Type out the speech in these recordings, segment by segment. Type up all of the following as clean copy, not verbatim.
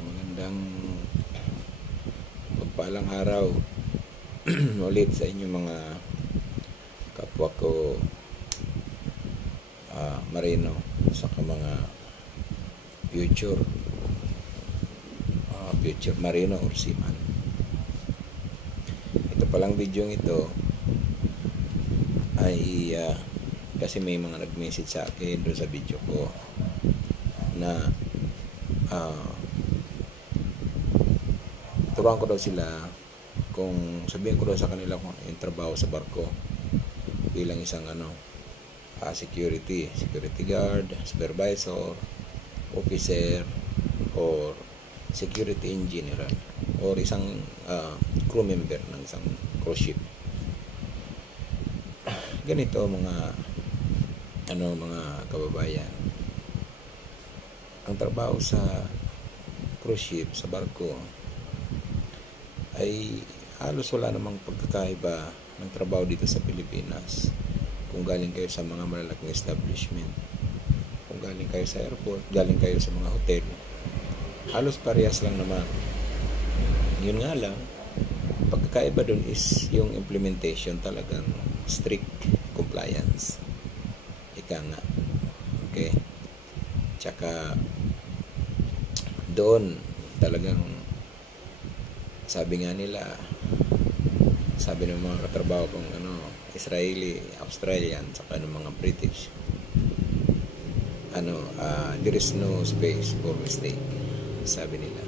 Magandang pagpalang araw ulit sa inyo mga kapwa ko marino saka mga future marino or seaman. Ito palang video ito ay kasi may mga nag-message sa akin doon sa video ko na turuan ko daw sila kung sabihin ko daw sa kanila kung yung trabaho sa barko bilang isang security guard, supervisor, officer, or security in general, or isang crew member ng isang cruise ship. Ganito mga kababayan, ang trabaho sa cruise ship, sa barko, ay halos wala namang pagkakaiba ng trabaho dito sa Pilipinas. Kung galing kayo sa mga malalaking establishment, kung galing kayo sa airport, galing kayo sa mga hotel, halos parehas lang naman. Yun nga lang, pagkakaiba dun is yung implementation, talagang strict compliance. Ika nga. Okay? Tsaka doon talagang sabi ng mga katrabaho kong Israeli, Australian, saka ng mga British, there is no space for mistake, sabi nila.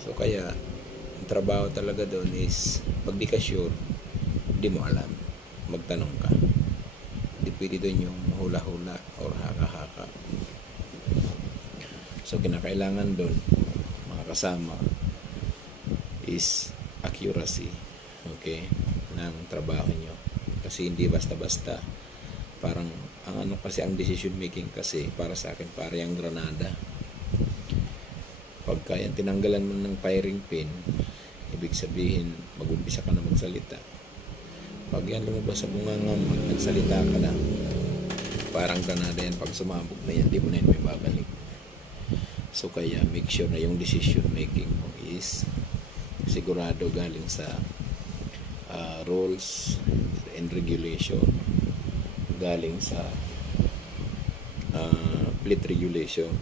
So kaya ang trabaho talaga doon is pag di ka sure, di mo alam, magtanong ka. Di pwede doon yung hula-hula or haka-haka. So kinakailangan doon mga kasama is accuracy, okay, ng trabaho nyo. Kasi hindi basta-basta. Parang ang kasi ang decision making kasi para sa akin parang granada. Pagka yan tinanggalan mo ng firing pin, ibig sabihin mag-umpisa ka na magsalita. Pag yan lumabas sa bunganga, nagsalita ka na, parang granada yan. Pag sumabog na yan, di mo na yan may babalik. So kaya make sure na yung decision making mo is sigurado galing sa rules and regulation, galing sa fleet regulation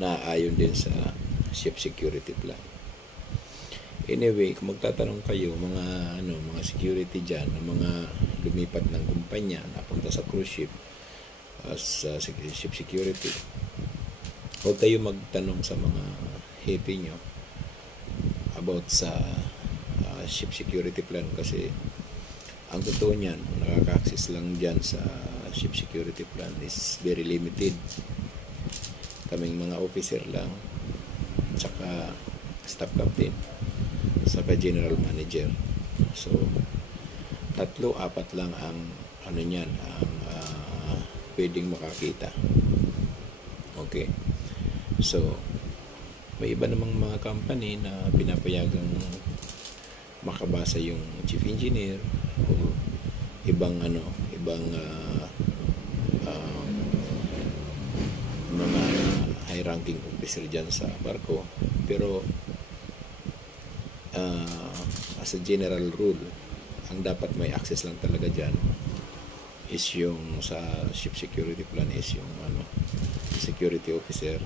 na ayon din sa ship security plan. Anyway, kung magtatanong kayo mga security dyan, mga lumipat ng kumpanya napunta sa cruise ship as ship security, huwag kayo magtanong sa mga hepe nyo about sa ship security plan, kasi ang totoo niyan, nakaka-access lang dyan sa ship security plan is very limited. Kaming mga officer lang, saka staff captain, saka general manager. So 3-4 lang ang niyan, ang pwedeng makakita. Okay, so may iba namang mga company na pinapayagang makabasa yung chief engineer o ibang mga high ranking officer dyan sa barko. Pero as a general rule, ang dapat may access lang talaga dyan is yung sa ship security plan is yung security officers.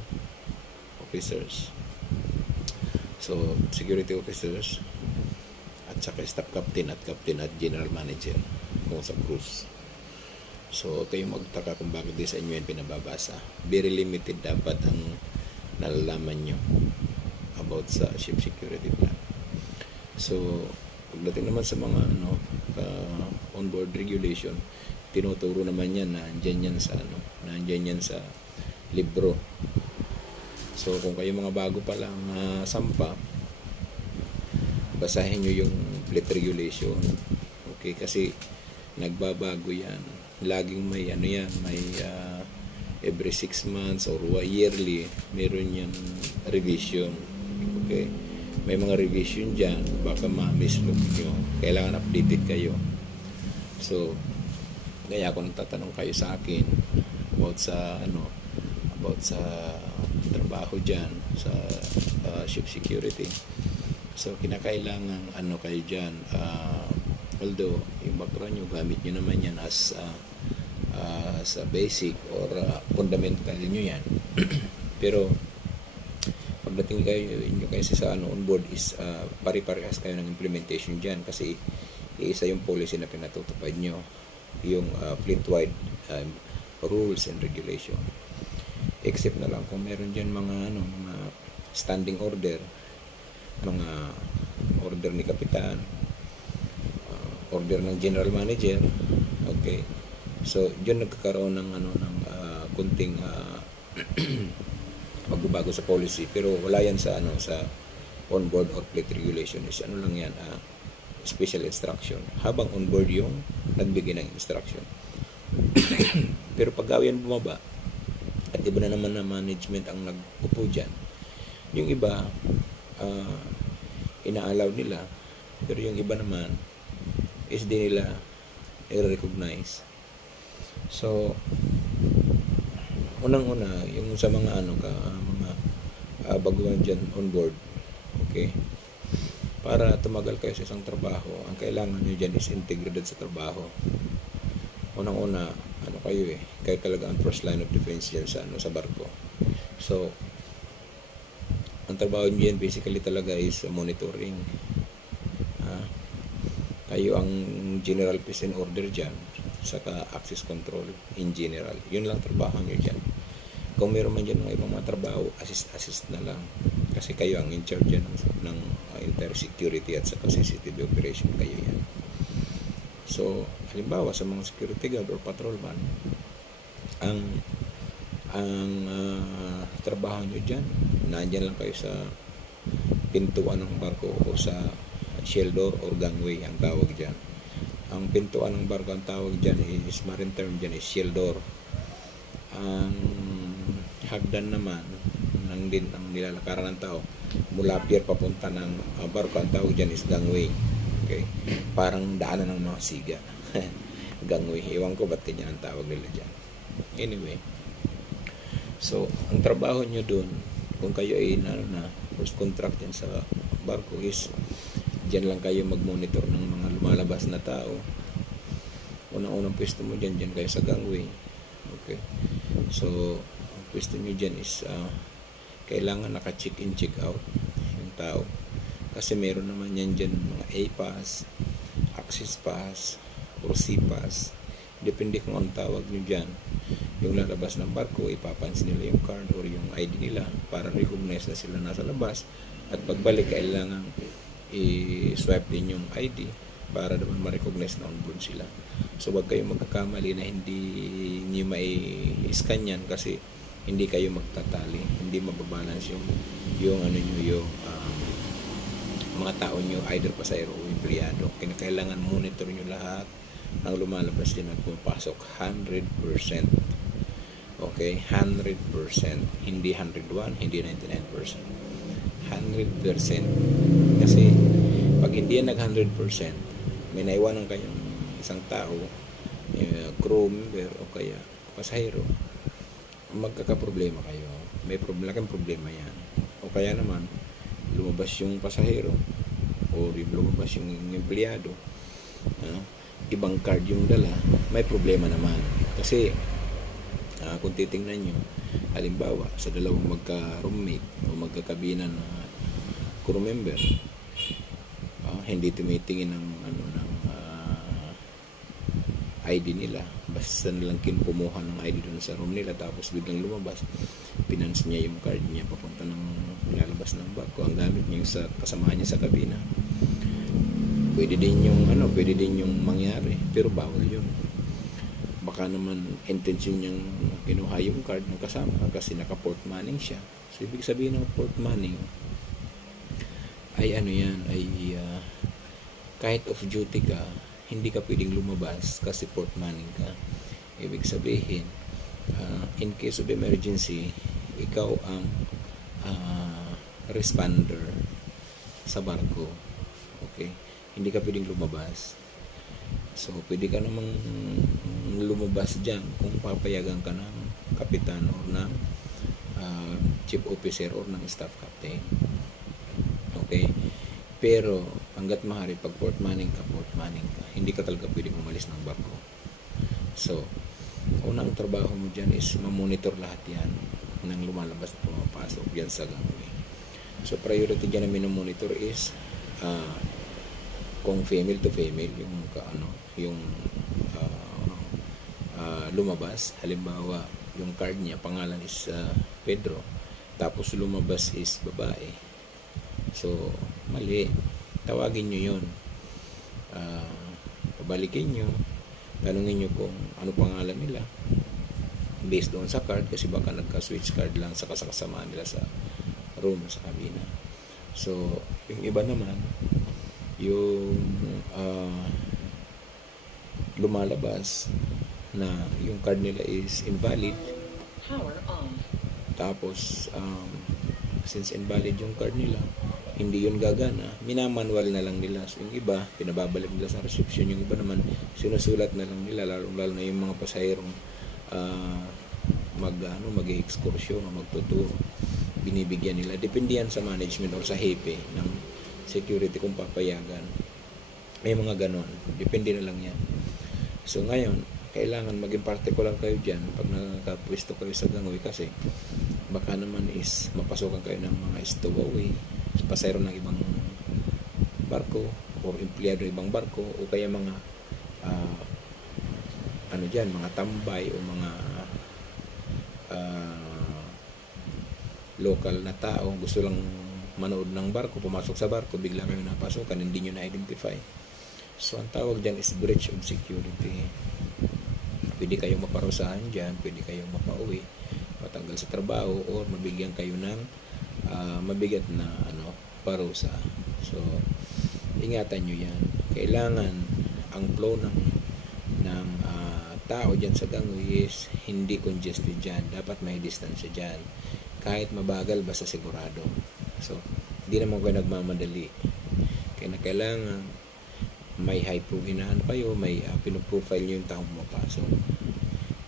So security officers at saka staff captain at general manager kung sa cruise. So kayo magtaka kung bakit di sa inyo yan pinababasa. Very limited dapat ang nalalaman nyo about sa ship security plan. So pagdating naman sa mga onboard regulation, tinuturo naman yan na andyan yan sa libro. So kung kayo mga bago pa lang sampa, basahin nyo yung fleet regulation. Okay, kasi nagbabago yan. Laging may every 6 months or yearly meron yan revision. Okay, may mga revision dyan, baka ma-mislook nyo, kailangan updated kayo. So kaya kung tatanong kayo sa akin about sa trabaho trabaho dyan sa ship security. So kinakailangan ano kayo dyan, although yung background nyo gamit nyo naman yan as sa basic or fundamental nyo yan. Pero pagdating kayo kasi sa onboard is pare-parehas kayo ng implementation dyan, kasi isa yung policy na pinatutupad nyo, yung fleet-wide rules and regulation. Except na lang kung meron dyan mga standing order, mga order ni kapitan, order ng general manager. Okay, so dyan nagkakaroon ng kunting magbabago sa policy, pero wala yan sa sa onboard or fleet regulation. Is lang yan, special instruction habang onboard yung nagbigay ng instruction. Pero pag yan bumaba at iba na naman na management ang nag-upo dyan, yung iba ina-allow nila, pero yung iba naman is di nila i-recognize. So unang-una yung sa mga mga baguhan dyan on board, okay, para tumagal kayo sa isang trabaho, ang kailangan nyo dyan is integrated sa trabaho. Unang-una kayo talaga ang first line of defense dyan sa barko. So ang trabaho nyo dyan basically talaga is monitoring. Kayo ang general peace and order dyan, saka access control in general. Yun lang trabaho nyo dyan. Kung meron man dyan mga ibang mga trabaho, assist na lang, kasi kayo ang in charge dyan ng entire security at saka CCTV operation, kayo yan. So halimbawa sa mga security guard or patrolman, ang trabaho nyo dyan, nandyan lang kayo sa pintuan ng barko o sa shell door or gangway ang tawag dyan. Ang pintuan ng barko ang tawag dyan is marine term dyan is shell door. Ang hagdan naman ang nilalakaran ng tao mula pier papunta ng barko ang tawag dyan is gangway. Okay, parang daanan ng mga siga. Gangway, iwan ko ba't ganyan ang tawag nila dyan. Anyway, so ang trabaho nyo dun, kung kayo ay first contract yan sa barko, is dyan lang kayo mag-monitor ng mga lumalabas na tao. Unang-unang pwesto mo dyan kayo sa gangway. Okay, so ang pwesto nyo dyan is kailangan naka-check in, check out yung tao, kasi meron naman yan dyan mga A-pass, access pass or C-pass, depende kung ang tawag nyo dyan. Yung lalabas ng barko, ipapansin nila yung card or yung ID nila para recognize na sila nasa labas, at pagbalik kailangan i-swipe din yung ID para naman ma-recognize na on board sila. So wag kayong magkakamali na hindi niyo mai-scan yan, kasi hindi kayo magtatali, hindi mababalance yung mga tao nyo, either pasahero o empleyado. Kailangan monitor nyo lahat ang lumalabas din at pumapasok 100%. Okay, 100%, hindi 101, hindi 99%, 100%. Kasi pag hindi yan nag 100%, may naiwanan kayong isang tao, crew member o kaya pasahero, magkakaproblema kayo. May laking problema yan. O kaya naman lumabas yung pasahero o lumabas yung empleyado, ibang card yung dala, may problema naman. Kasi kung titingnan nyo, halimbawa sa dalawang magka-roommate o magkakabina na crew member, hindi tumitingin ng ID nila, basta nalang kinpumuha ng ID doon sa room nila, tapos biglang lumabas, pinans niya yung card niya papunta ng lalabas ng barko, ang gamit niya sa kasamahan niya sa kabina. Pwede din yung mangyari, pero bawal yun. Baka naman intention niyang kinuha yung card ng kasama kasi naka-port manning siya. So ibig sabihin ng port manning ay kahit off duty ka, hindi ka pwedeng lumabas kasi port manning ka. Ibig sabihin, in case of emergency, ikaw ang responder sa barko. Okay? Hindi ka pwedeng lumabas. So, pwede ka namang lumabas dyan kung papayagan ka ng kapitan o ng chief officer or ng staff captain. Okay? Pero hanggat maaari, pag port manning ka, hindi ka talaga pwedeng umalis ng barko. So, unang trabaho mo dyan is mamonitor lahat yan ng lumalabas at pumapasok yan sa gangway. So, priority dyan na minomonitor is kung female to female yung lumabas. Halimbawa, yung card niya, pangalan is Pedro, tapos lumabas is babae. So, mali. Tawagin nyo yun. Pabalikin nyo. Tanungin nyo kung ano pangalan nila. Based doon sa card, kasi baka nagka-switch card lang sa kasakasamaan nila sa room, sa kabina. So, yung iba naman, yung lumalabas na yung card nila is invalid. Power on. Tapos, since invalid yung card nila, hindi yun gagana, minamanual na lang nila. So, yung iba, pinababalik nila sa reception. Yung iba naman, sinusulat na lang nila, lalo na yung mga pasahirong mag-excursion o magtuturo. Binibigyan nila. Depende yan sa management or sa hepe ng security kung papayagan. May mga ganon. Depende na lang yan. So, ngayon, kailangan maging particular kayo dyan pag nakapwesto kayo sa gangway, kasi baka naman is mapasukan kayo ng mga stowaway, pasayro ng ibang barko o empleyado ng ibang barko, o kaya mga mga tambay o mga local na tao gusto lang manood ng barko, pumasok sa barko, bigla kayo napasukan, hindi nyo na-identify. So, ang tawag dyan is breach of security. Pwede kayong maparusahan dyan, pwede kayong mapauwi, matanggal sa trabaho, or mabigyan kayo ng mabigat na parusa. So, ingatan nyo yan. Kailangan ang flow ng tao dyan sa gangway is hindi congested dyan. Dapat may distansya dyan. Kahit mabagal, basta sigurado. So, hindi naman kayo nagmamadali. Kaya kailangan may high profile kayo, may pinoprofile nyo yung taong pumapasok.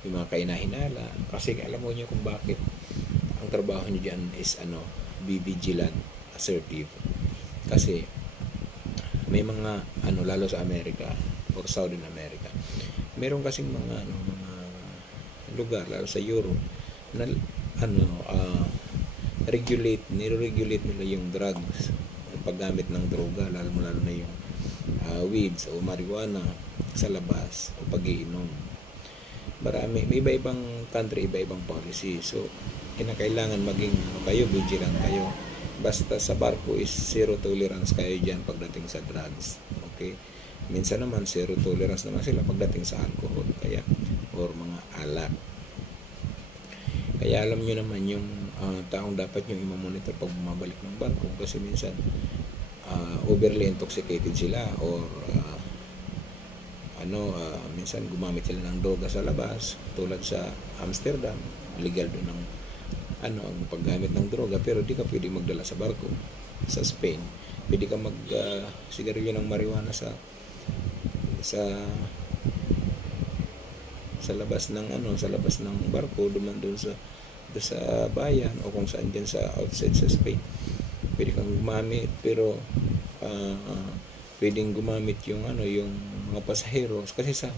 Yung mga kainahinala. Kasi alam mo nyo kung bakit ang trabaho nyo dyan is be vigilant, assertive. Kasi may mga lalo sa Amerika or Southern America, meron kasing mga lugar lalo sa Europe na nire-regulate nila yung drugs, yung paggamit ng droga, lalo na yung weeds o marijuana sa labas o pag-iinom. Marami, may iba-ibang country, iba-ibang policy. So, kinakailangan maging vigilant kayo. Basta sa barko is zero tolerance kayo dyan pagdating sa drugs. Okay? Minsan naman, zero tolerance naman sila pagdating sa alcohol or mga alak. Kaya alam nyo naman yung taong dapat nyo i-monitor pag bumabalik ng barko, kasi minsan overly intoxicated sila or minsan gumamit sila ng droga sa labas, tulad sa Amsterdam, legal doon ang paggamit ng droga, pero di ka pwede magdala sa barko. Sa Spain, pwede ka sigarilyo ng marijuana sa labas ng barko, doon sa bayan o kung saan dyan sa outside sa Spain. Pwede kang gumamit, pero pwedeng gumamit yung mga pasahero, kasi sa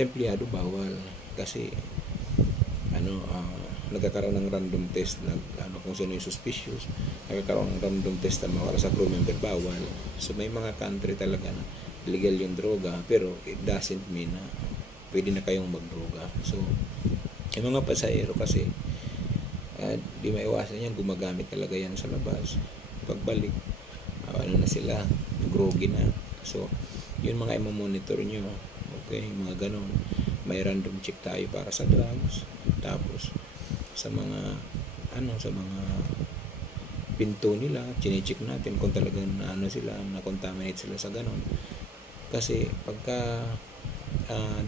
empleyado bawal, kasi nagkakaroon ng random test kung sino yung suspicious, nagkakaroon ng random test para sa crew member, bawal. So may mga country talaga na legal yung droga, pero it doesn't mean na pwede na kayong magdroga. So yung mga pasahero kasi di maiwasan yan, gumagamit talaga yan sa labas. Pagbalik na sila, groggy na. So yun mga i-monitor nyo. Okay, mga ganun. May random check tayo para sa drugs. Tapos sa mga pinto nila, chine-check natin kung talagang na-contaminate sila sa ganun. Kasi pagka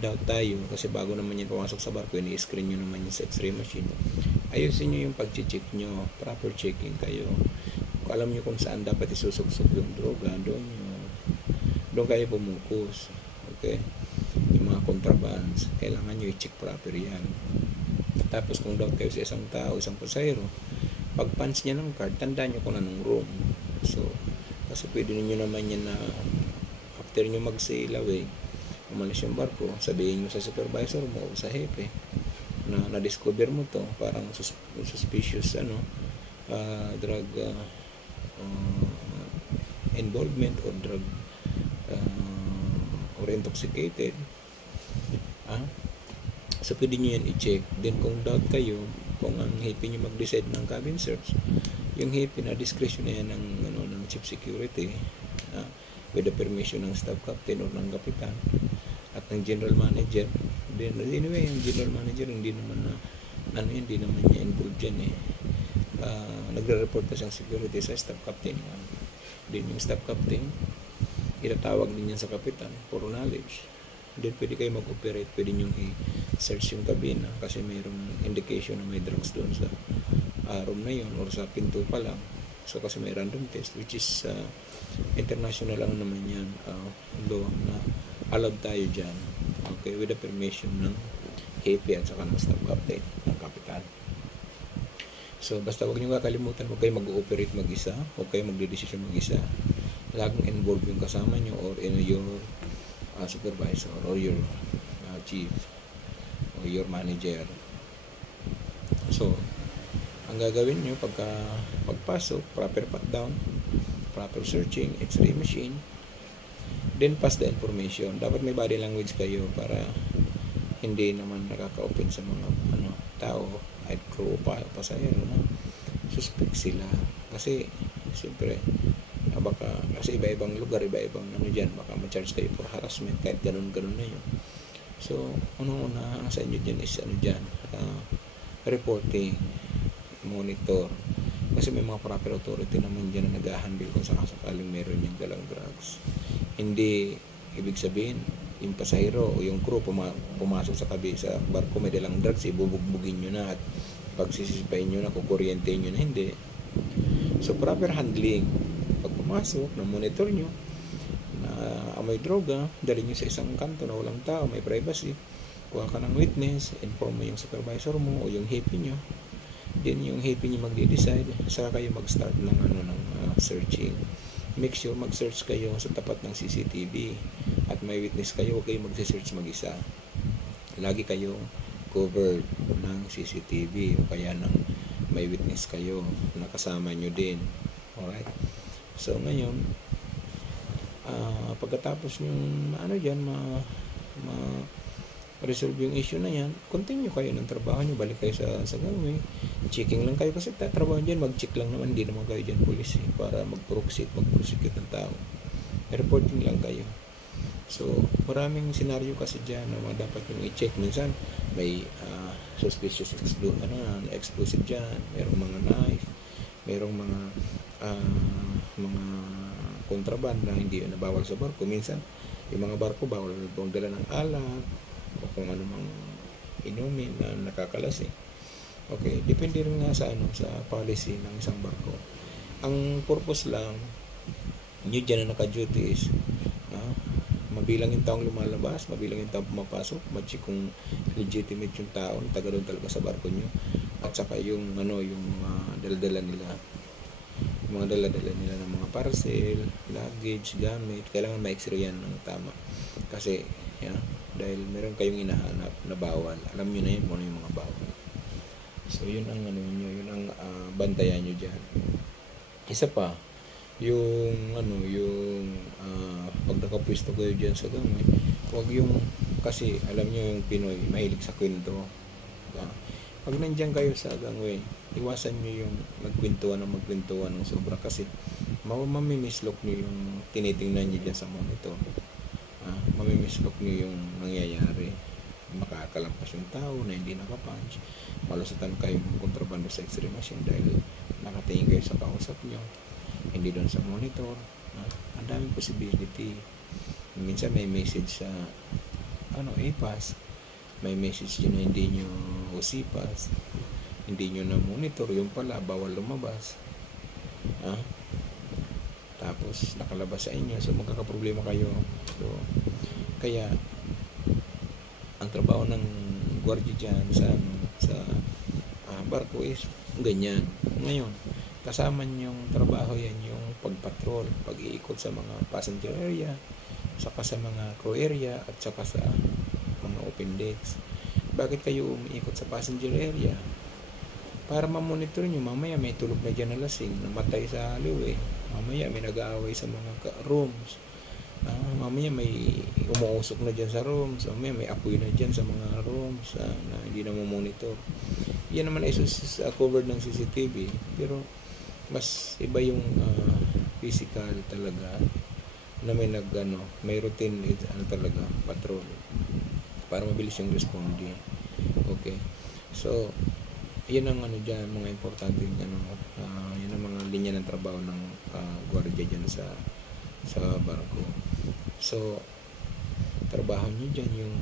doubt tayo, kasi bago naman yan pumasok sa barko, ini-screen nyo naman yung sa x-ray machine. Ayusin nyo yung pag-check nyo, proper checking kayo. Kung alam nyo kung saan dapat isusuksok yung droga, doon kayo bumukus. Okay? Yung mga contrabands, kailangan nyo i-check proper yan. Tapos kung doubt kayo sa isang tao, isang pasahero, pag punch niya ng card, tandaan nyo kung anong room. So, kasi pwede niyo naman yan na after nyo mag-sail away, umalis yung barko, sabihin nyo sa supervisor mo o sa hepe na na-discover mo to, parang suspicious drug involvement or drug or intoxicated. So pwede nyo yan i-check. Then kung doubt kayo, kung ang hepe nyo mag-decide ng cabin search, yung hepe na discretion na yan ng chief security with the permission ng staff captain or ng kapitan at ng general manager. Then anyway, yung general manager hindi naman niya involved dyan nagre-report pa siyang security sa staff captain. Then yung staff captain itatawag din yan sa kapitan for knowledge. Then pwede kayo mag-operate, pwede nyo i-search yung kabina kasi mayroong indication na may drugs doon sa room na yun or sa pinto pa lang. So kasi may random test which is international naman yan law na allowed tayo dyan, okay, with the permission ng KP at saka ng staff captain, ng kapitan. So basta huwag nyo kakalimutan, huwag kayo mag-ooperate mag-isa, huwag kayo magdedesisyon mag-isa. Laging involve yung kasama nyo or your supervisor or your chief or your manager. So ang gagawin nyo pagpasok, proper pat down, proper searching, x-ray machine, then pass the information. Dapat may body language kayo para hindi naman nakaka-open sa mga tao at crew pa pasahero na suspect sila kasi siyempre baka kasi iba-ibang lugar, iba-ibang dyan, baka ma-charge kayo for harassment kahit ganun na yun. So unang-una sa inyo dyan is reporting, monitor, kasi may mga proper authority naman dyan na nag-handle kung sakasakaling meron yung dalang drugs. Hindi ibig sabihin yung pasahero o yung crew pumasok sa barko may dalang drugs, ibubugbugin nyo na at pagsisisipain nyo na, kukuryentein nyo na, hindi. So proper handling, pag pumasok na monitor nyo na amoy droga, dali nyo sa isang kanto na walang tao, may privacy, kuha ka ng witness, inform mo yung supervisor mo o yung hepe nyo. Then yung hepe nyo magde-decide, saka kayo mag-start ng searching. Make sure mag-search kayo sa tapat ng CCTV at may witness kayo, huwag kayo mag-search mag-isa. Lagi kayong covered ng CCTV o kaya ng may witness kayo na kasama nyo din. Alright? So ngayon, pagkatapos yung resolve yung issue na yan, continue kayo ng trabaho nyo, balik kayo sa gawin, checking lang kayo kasi trabaho dyan, mag-check lang naman, hindi naman kayo dyan police para mag-prosecute ng tao, reporting lang kayo. So maraming senaryo kasi dyan na dapat yung i-check. Minsan may suspicious explosive dyan, mayroong mga knife, mayroong mga kontraband na hindi na bawal sa barko. Minsan yung mga barko bawal dala ng alak o kung ano mang inumin na nakakalasing. Okay, depende rin nga sa policy ng isang barko. Ang purpose lang nyo dyan na naka-duty is mabilang yung taong lumalabas, mabilang yung taong pumapasok, ma-check kung legitimate yung tao na taga doon talaga sa barko nyo, at saka yung dala-dala nila, yung mga dala-dala nila ng mga parcel, luggage, gamit. Kailangan ma-x-ray yan ng tama kasi dahil meron kayong hinahanap na bawal, alam nyo na yun kung ano yung mga bawal. So yun ang yun ang bantayan nyo dyan. Isa pa, yung pag nakapwesto kayo dyan sa gangway, huwag yung, kasi alam nyo yung Pinoy mahilig sa kwento. Pag nandyan kayo sa gangway, iwasan nyo yung magkwentuhan ng sobra kasi mamimislok nyo yung tinitingnan nyo dyan sa monitor. Mamimislok nyo yung nangyayari, makakalampas yung tao na hindi nakapunch, malusatan kayo ng kontrabando sa x-ray machine dahil nakatingin kayo sa kausap nyo, hindi doon sa monitor. Ang daming possibility. Minsan may message sa APAS, may message yun na hindi nyo usipas, hindi nyo na monitor, yung pala bawal lumabas, tapos nakalabas sa inyo, so magkakaproblema kayo. So kaya ang trabaho ng gwardiya dyan sa barko is ganyan. Ngayon, kasama yung trabaho yan, yung pagpatrol, pag-iikot sa mga passenger area, saka sa mga crew area, at saka sa mga open decks. Bakit kayo umiikot sa passenger area? Para ma-monitor nyo, mamaya may tulog na dyan na lasing, namatay sa alleyway. Mamaya may nag-aaway sa mga rooms. Mamaya may umuusok na dyan sa rooms. Mamaya may apoy na dyan sa mga rooms na hindi na monitor. Yan naman ay covered ng CCTV. Pero mas iba yung physical talaga na may routine talaga, patrol. Para mabilis yung responding. Okay. So, yan ang dyan, mga importante yan ang mga linya ng trabaho ng gwardiya dyan sa barko. So, trabaho nyo dyan yung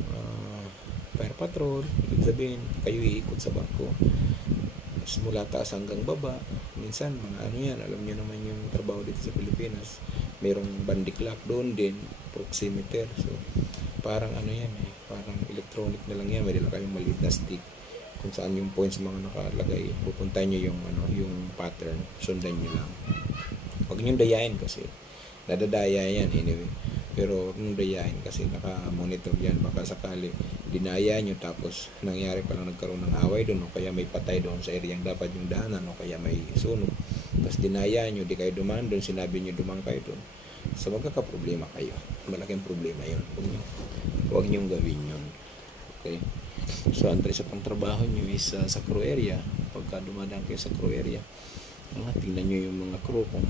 fire patrol. Ibig sabihin, kayo iikot sa barko mula taas hanggang baba. Minsan, mga yan, alam nyo naman yung trabaho dito sa Pilipinas, mayroong bandiklak doon din, proximeter. So, parang yan parang electronic na lang yan, may dala kayong maliit na stick kung saan yung points mga nakalagay, pupuntahan nyo yung pattern, sundan nyo lang. Huwag nyo dayain kasi nadadaya yan anyway, pero nung dayain kasi naka-monitor yan, baka sakali dinaya nyo tapos nangyari palang nagkaroon ng away doon, o kaya may patay doon sa area yung dapat yung daanan, o kaya may sunog, tapos dinaya nyo, di kayo dumaan doon, sinabi nyo dumang kayo doon, so magkakaproblema kayo, malaking problema yun. Huwag nyo gawin yun. Okay. So, ang sa pangtrabaho nyo is sa crew area. Pagka dumadaan kayo sa crew area, tingnan nyo yung mga crew kung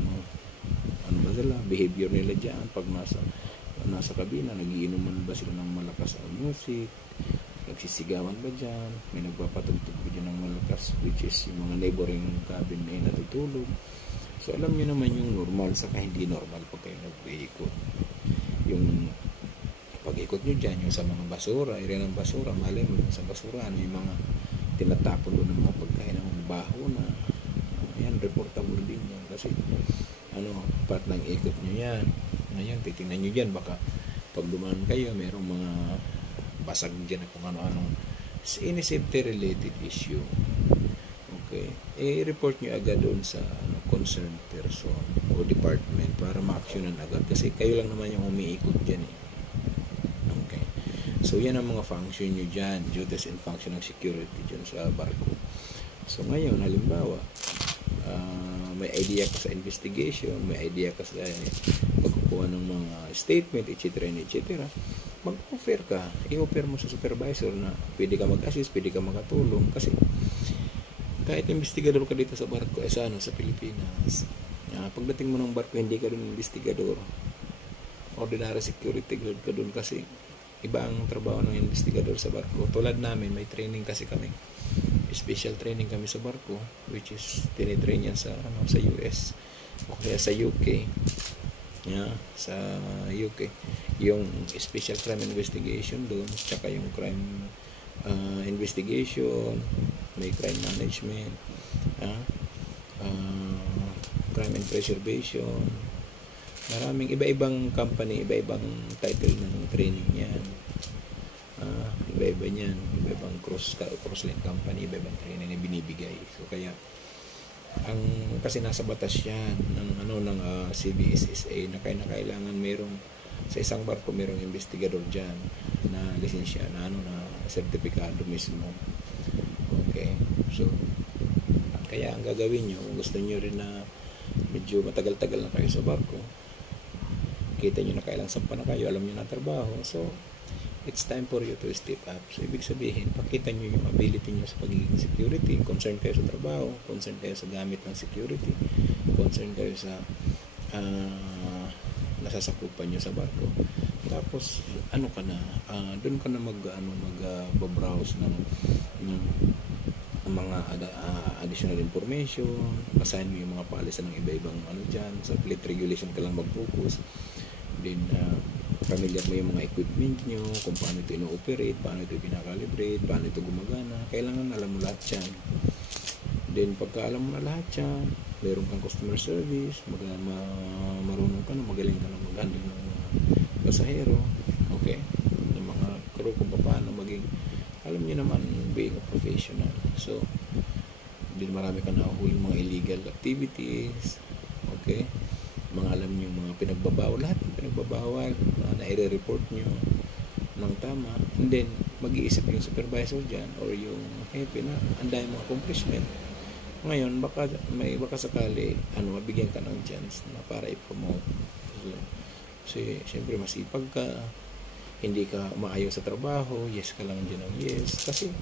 ano ba sila, behavior nila dyan. Pag nasa kabina, nagiinuman ba sila ng malakas ang music, nagsisigawan ba dyan, may nagpapatugtog ba dyan ng malakas, which is yung mga neighboring cabin na natutulog. So, alam nyo naman yung normal saka hindi normal pag kayo nag-iikot. Yung pag-ikot nyo dyan, yung sa mga basura, area ng basura, malay mo sa basura, yung mga tinatapon doon ng mga pagkain ng baho na, yan, reportable din yan. Kasi, part ng ikot nyo yan. Ngayon, titingnan nyo dyan, baka pag dumaan kayo, mayroong mga basag dyan na kung ano-anong any safety-related issue. Okay. I-report nyo agad doon sa concerned person o department para ma-actionan agad. Kasi kayo lang naman yung umiikot dyan eh. So, yan ang mga function nyo dyan, duties and function ng security dyan sa barko. So, ngayon, halimbawa, may idea ka sa investigation, may idea ka sa pagkukuha ng mga statement, etc. Mag-offer ka. I-offer mo sa supervisor na pwede ka mag-assist, pwede ka makatulong. Kasi, kahit investigador ka dito sa barko, sa Pilipinas, pagdating mo ng barko, hindi ka doon investigador. Ordinary security guard ka doon kasi iba ang trabaho ng investigador sa barko. Tulad namin, may training kasi kami. Special training kami sa barko, which is tinitrain yan sa US o kaya sa UK. Sa UK. Yung special crime investigation doon, tsaka yung crime investigation, may crime management, crime and preservation. Maraming iba-ibang company, iba-ibang title ng training yan. Iba-iba yan. Iba-ibang cross-line company, iba-ibang training na binibigay. So, kaya, kasi nasa batas yan ng CBSSA na kailangan mayroong sa isang barko mayroong investigador dyan na lisensya na sertifikado mismo. Okay. So, kaya ang gagawin nyo, kung gusto nyo rin na medyo matagal-tagal na kayo sa barko, kita nyo na kailang sampa na kayo, alam nyo na trabaho, so it's time for you to step up. So ibig sabihin, pakita nyo yung ability nyo sa pagiging security, concern kayo sa trabaho, concern kayo sa gamit ng security, concern kayo sa nasasakupan nyo sa barko. Tapos doon ka na mag-browse ng mga additional information, basahin mo yung mga policy ng iba-ibang dyan, sa fleet regulation ka lang mag-focus, then familiar mo yung mga equipment nyo, kung paano ito ino-operate, paano ito pinakalibrate, paano ito gumagana, kailangan alam mo lahat yan. Then pagka alam mo na lahat yan, meron kang customer service, marunong ka na, magaling ka na mag-handle ng mga pasahero, okay, ng mga crew, kung paano maging, alam niyo naman, being a professional. So, Hindi marami ka nahuhuling mga illegal activities. Okay? Mga alam nyo, mga pinagbabawal, lahat ng pinagbabawal na nai-report nyo ng tama. And then, mag-iisip yung supervisor dyan or yung hepe na ang dami mga accomplishment. Ngayon, baka sakali, mabigyan ka ng chance na para i-promote. Kasi, siyempre, masipag ka, hindi ka maayaw sa trabaho, yes ka lang dyan ng yes. Kasi,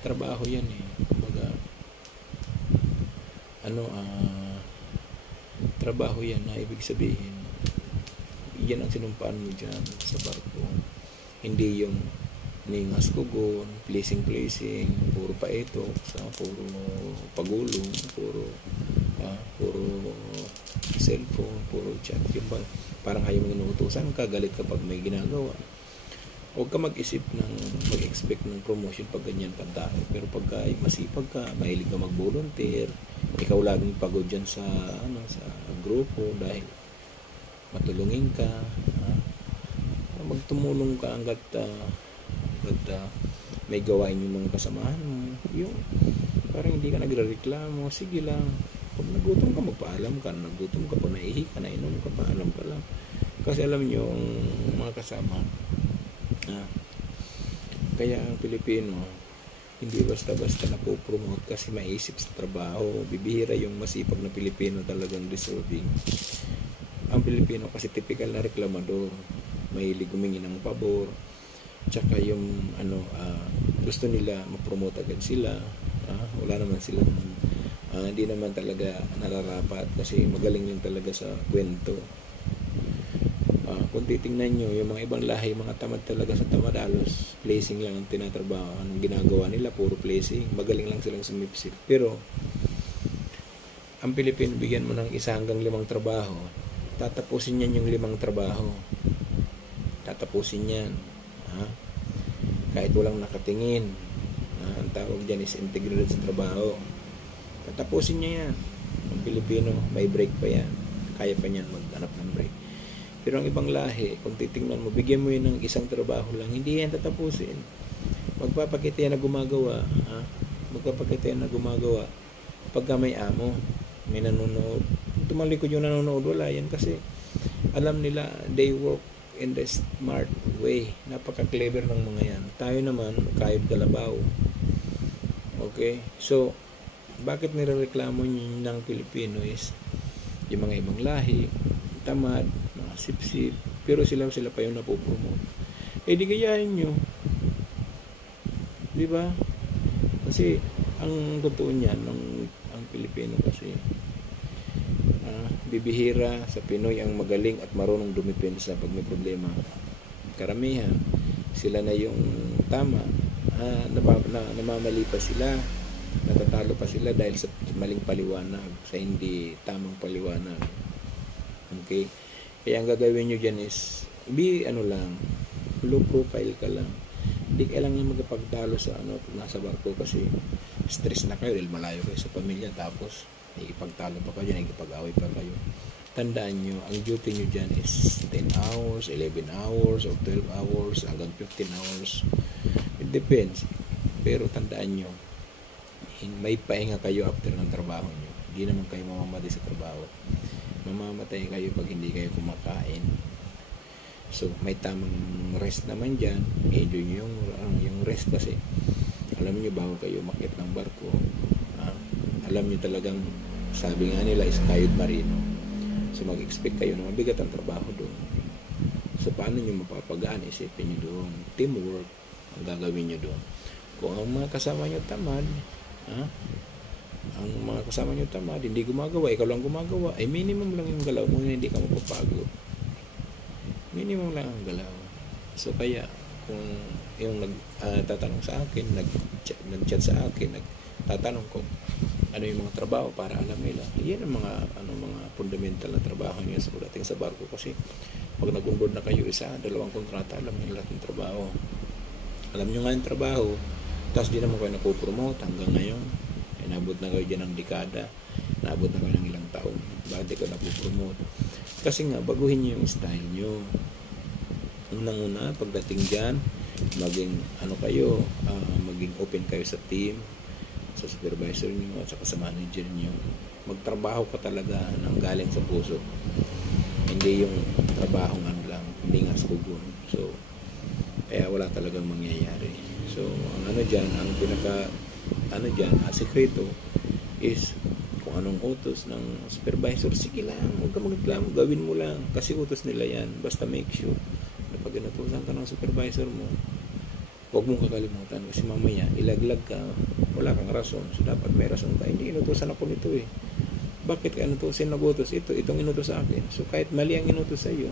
trabaho yan eh. Kumbaga, trabaho yan na ibig sabihin, yan ang sinumpaan mo dyan sa barko. Hindi yung ningas kugon, placing, puro paeto, puro pagulong, puro cellphone, puro chat. Yung parang ayaw mong inuutusan ka, galit kapag may ginagawa. Huwag ka mag-expect ng promotion pag ganyan ka tao. Pero pagka masipag ka, mahilig ka mag-volunteer, ikaw laging pagod dyan sa grupo dahil matulungin ka, magtumulong ka hanggat may gawain yung mga kasamahan mo. Yung parang hindi ka nagrereklamo, sige lang. Pag nagutom ka, magpaalam ka. Nagutom ka, pag naihi ka, nainom ka, paalam ka lang. Kasi alam nyo, ang mga kasama, kaya ang Pilipino, hindi basta-basta napopromote kasi maisip sa trabaho. Bibihira yung masipag na Pilipino talagang deserving. Ang Pilipino kasi typical na reklamador, mahilig humingi ng pabor, tsaka yung gusto nila ma-promote agad sila. Wala naman sila hindi naman talaga nararapat kasi magaling yun talaga sa kwento. Kung titingnan nyo, yung mga ibang lahi, mga tamad talaga sa tamad, halos placing lang ang tinatrabaho. Anong ginagawa nila, puro placing. Magaling lang silang sumipsip. Pero, ang Pilipino, bigyan mo ng 1 hanggang 5 trabaho, tatapusin yan yung 5 trabaho. Tatapusin yan. Kahit walang nakatingin. Ang tawag dyan is integrated sa trabaho. Tatapusin niya yan. Ang Pilipino, may break pa yan. Kaya pa niyan maghanap ng break. Pero ang ibang lahi, kung titingnan mo, bigyan mo yun ng 1 trabaho lang, hindi yan tatapusin. Magpapakita yan na gumagawa. Magpapakita yan na gumagawa. Pagka may amo, may nanonood. Tumalikod yung nanonood, wala yan kasi alam nila, they work in the smart way. Napaka-clever ng mga yan. Tayo naman, kayod kalabaw. Okay? So, bakit nirereklamo ng Pilipino is yung mga ibang lahi, tamad, mga sip-sip, pero sila pa yung napopromote. Di gayahin nyo. Diba? Kasi ang totoo niyan, ang Pilipino kasi bibihira sa Pinoy ang magaling at marunong dumipensa pag may problema. Karamihan, sila na yung tama. Namamali pa sila, natatalo pa sila dahil sa maling paliwanag, sa hindi tamang paliwanag. Okay? Kaya ang gagawin nyo dyan is low profile ka lang. Hindi kailangan magpagtalo sa pag nasa barko kasi stress na kayo dahil malayo kayo sa pamilya, tapos ikipagtalo pa kayo, ikipag-away pa kayo. Tandaan nyo, ang duty nyo dyan is 10 hours, 11 hours, or 12 hours, hanggang 15 hours. It depends. Pero tandaan nyo, may pahinga kayo after ng trabaho nyo. Hindi naman kayo mamamatay sa trabaho. Mamamatay kayo pag hindi kayo kumakain. So, may tamang rest naman dyan. Enjoy nyo yung rest kasi alam nyo bago kayo umakyat ng barko, alam nyo talagang, sabi nga nila is kayod marino. So, mag-expect kayo na mabigat ang trabaho doon. So, paano nyo mapapagaan? Isipin nyo doon. Teamwork ang gagawin nyo doon. Kung ang mga kasama nyo tamad, hindi gumagawa, ikaw lang gumagawa, ay minimum lang yung galaw mo, hindi ka mapapagod. Minimum lang ang galaw. So, kaya, kung yung nagtatanong sa akin, nag-chat sa akin, nagtatanong ko ano yung mga trabaho para alam nila, yan ang mga fundamental na trabaho niya sa pagdating sa barko. Kasi pag nag-onboard na kayo 1, 2 kontrata, alam niyo lahat ng trabaho. Alam niyo nga yung trabaho, tapos di naman kayo napopromote hanggang ngayon. Nabot na kayo dyan ng dekada, nabot na kayo ng ilang taon, bakit di kayo napopromote? Kasi nga, baguhin niyo yung style niyo. Unang-una, pagdating dyan, maging maging open kayo sa team, sa supervisor nyo at saka sa manager nyo. Magtrabaho ka talaga ng galing sa puso. Hindi yung trabaho ano lang, hindi nga skugon. So, kaya wala talagang mangyayari. So, ang ano dyan, ang pinaka, ano dyan, sekreto is kung anong utos ng supervisor, sige lang, huwag ka magreklamo, gawin mo lang. Kasi utos nila yan. Basta make sure na pag inutusan ka ng supervisor mo, huwag mong kakalimutan. Kasi mamaya, ilaglag ka, wala kang rason. So, dapat may rason ka. Hindi, inutusan ako nito eh. Bakit ka inutusin nag-utos? Itong inutos sa akin. So, kahit mali ang inutos sa iyo,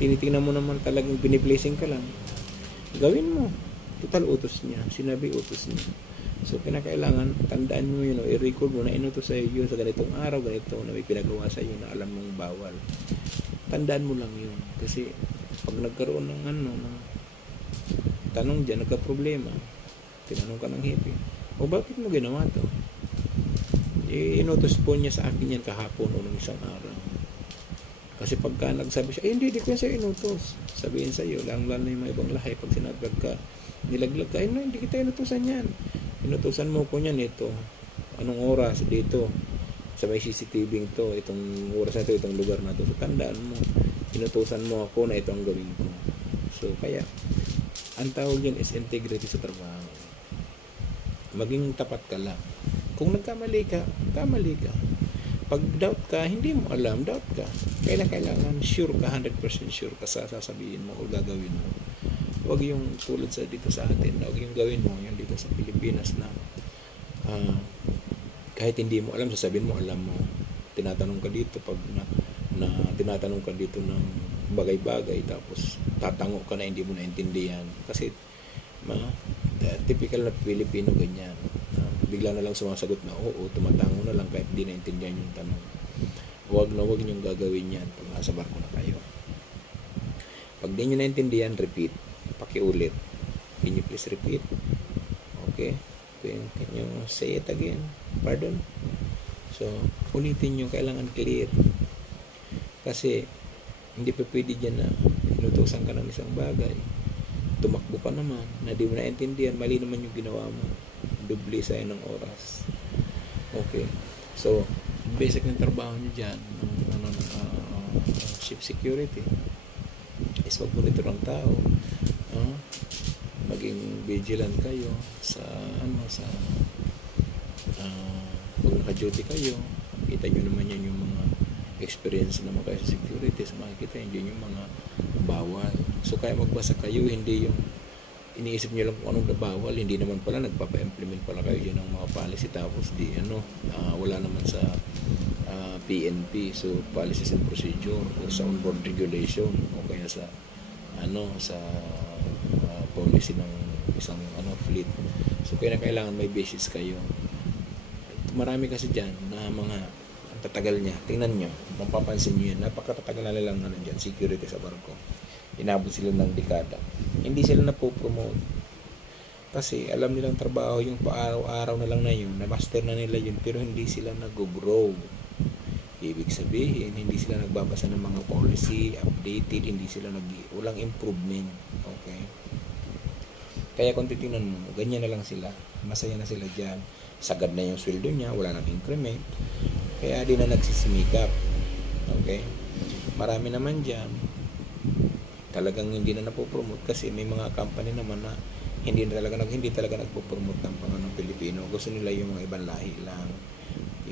tinitingnan mo naman talagang biniblessing ka lang. Gawin mo. Total utos niya. Sinabi utos niya. So, kinakailangan, tandaan mo yun, i-record mo na inutos sa iyo sa ganitong araw, ganito na may pinagawa sa iyo na alam mong bawal. Tandaan mo lang yun. Kasi, pag nagkaroon ng tanong dyan, nagka-problema, tinanong ka ng hepe, o bakit mo ginawa to? Inutos po niya sa akin yan kahapon o nung isang araw. Kasi pagka nagsabi siya, hindi ko yan sa'yo inutos. Sabihin sa'yo, lalo na yung mga ibang lahi, pag sinaglag ka, nilaglag ka, no, hindi kita inutusan yan. Inutusan mo ko niyan ito. Anong oras dito? Sa may CCTV to, itong oras na ito, itong lugar na ito. So, tandaan mo, inutusan mo ako na ito ang gawin ko. So, kaya, ang tawag yan is integrity sa trabaho. Maging tapat ka lang. Kung nagkamali ka, kamali ka. Pag doubt ka, hindi mo alam, doubt ka. Kailangan sure ka, 100% sure ka sa sasabihin mo o gagawin mo. Huwag yung tulad sa dito sa atin, huwag yung gawin mo, yung dito sa Pilipinas na kahit hindi mo alam, sasabihin mo, alam mo. Tinatanong ka dito pag tinatanong ka dito ng bagay-bagay, tapos tatango ka na hindi mo naintindihan. Kasi typical na Pilipino ganyan. Bigla na lang sumasagot na oo, tumatango na lang kahit hindi naintindihan yung tanong. Huwag niyong gagawin yan pag nasa barko na kayo. Pag di nyo naintindihan, repeat. Pakiulit. Can you please repeat? Okay? Can you say it again? Pardon? So, ulitin nyo. Kailangan clear. Kasi, hindi pa pwede dyan na inutusan ka ng isang bagay. Tumakbo ka naman na di mo naintindihan. Mali naman yung ginawa mo. Dubli sa'yo ng oras. Okay? So, basic ng trabaho nyo dyan, ship security, is mag-monitor ang tao, maging vigilant kayo sa pag naka-duty kayo, kita nyo naman yan yung mga experience naman kayo sa security, sa makikita yun yung mga bawal. So kaya magbasa kayo, hindi yung iniisip nyo lang kung anong nabawal, hindi naman pala nagpapa-implement pala kayo dyan ng mga policy, tapos wala naman sa PNP, so policies and procedure, o sa onboard regulation, o kaya sa policy ng isang fleet. So kaya kailangan may basis kayo. Marami kasi dyan na mga ang tatagal niya. Tingnan nyo, mapapansin nyo yan, napakatatagal na nilang dyan, security sa barko. Inabot sila ng dekada. Hindi sila napopromote. Kasi alam nilang trabaho yung paaraw-araw na lang na yun, na-master na nila yun, pero hindi sila nag-grow. Ibig sabihin, hindi sila nagbabasa ng mga policy, updated, hindi sila walang improvement. Okay? Kaya kung titingnan mo, ganyan na lang sila. Masaya na sila dyan. Sagad na yung sweldo niya, wala nang increment. Kaya di na nagsisimikap. Okay? Marami naman dyan, talagang hindi na napopromote kasi may mga company naman na hindi talaga nagpo-promote ng panganong Pilipino. Gusto nila yung mga ibang lahi lang.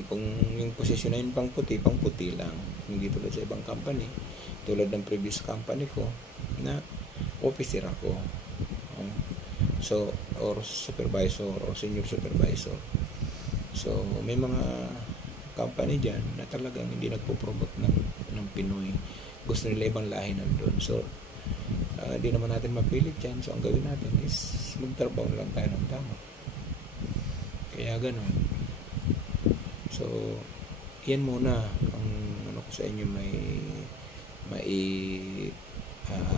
Kung yung posisyon na yun pang puti lang. Hindi tulad sa ibang company. Tulad ng previous company ko na officer ako. So, or supervisor or senior supervisor. So, may mga company dyan na talagang hindi nagpo-promote ng Pinoy. Gusto nila ibang lahi nandun. So, di naman natin mapilit yan. So, ang gawin natin is magtrabaho lang tayo ng tama. Kaya ganun. So, yan muna ang ko sa inyo may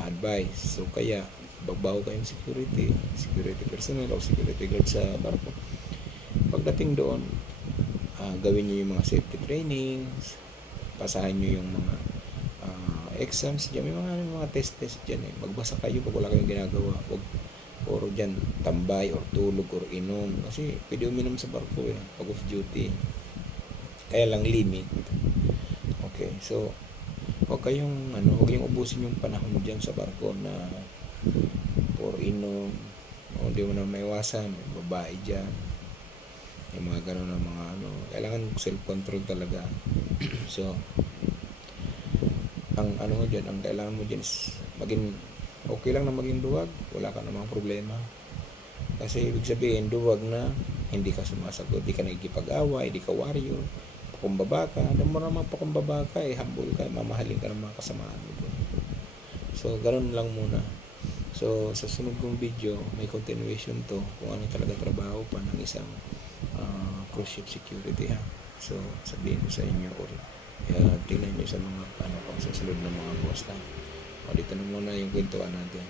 advice. So, kaya bagbago kayong security personnel o security guard sa barko. Pagdating doon, gawin nyo yung mga safety trainings, pasahan nyo yung mga exams dyan, may mga test dyan eh. Magbasa kayo pag wala kayong ginagawa, huwag or dyan tambay or tulog or inom, kasi pwede uminom sa barko pag off duty, kaya lang limit. Okay, so huwag kayong ubusin yung panahon dyan sa barko na for inom. Hindi mo na maiwasan, may babae dyan, yung mga ganun na mga kailangan self-control talaga. So ang kailangan mo dyan is maging okay lang na maging duwag, wala ka namang problema. Kasi ibig sabihin, duwag na hindi ka sumasagot, hindi ka nagkipag-away, hindi ka warrior, pakumbaba ka. Alam mo naman pakumbaba ka, humble ka, mamahalin ka ng mga kasamaan mo. So ganun lang muna. So sa sunod kong video, may continuation to kung ano talaga trabaho pa ng isang cruise ship security So sabihin ko sa inyo, or tingnan nyo sa mga pang susunod ng mga boss lang. Dito na muna yung kwentuhan natin.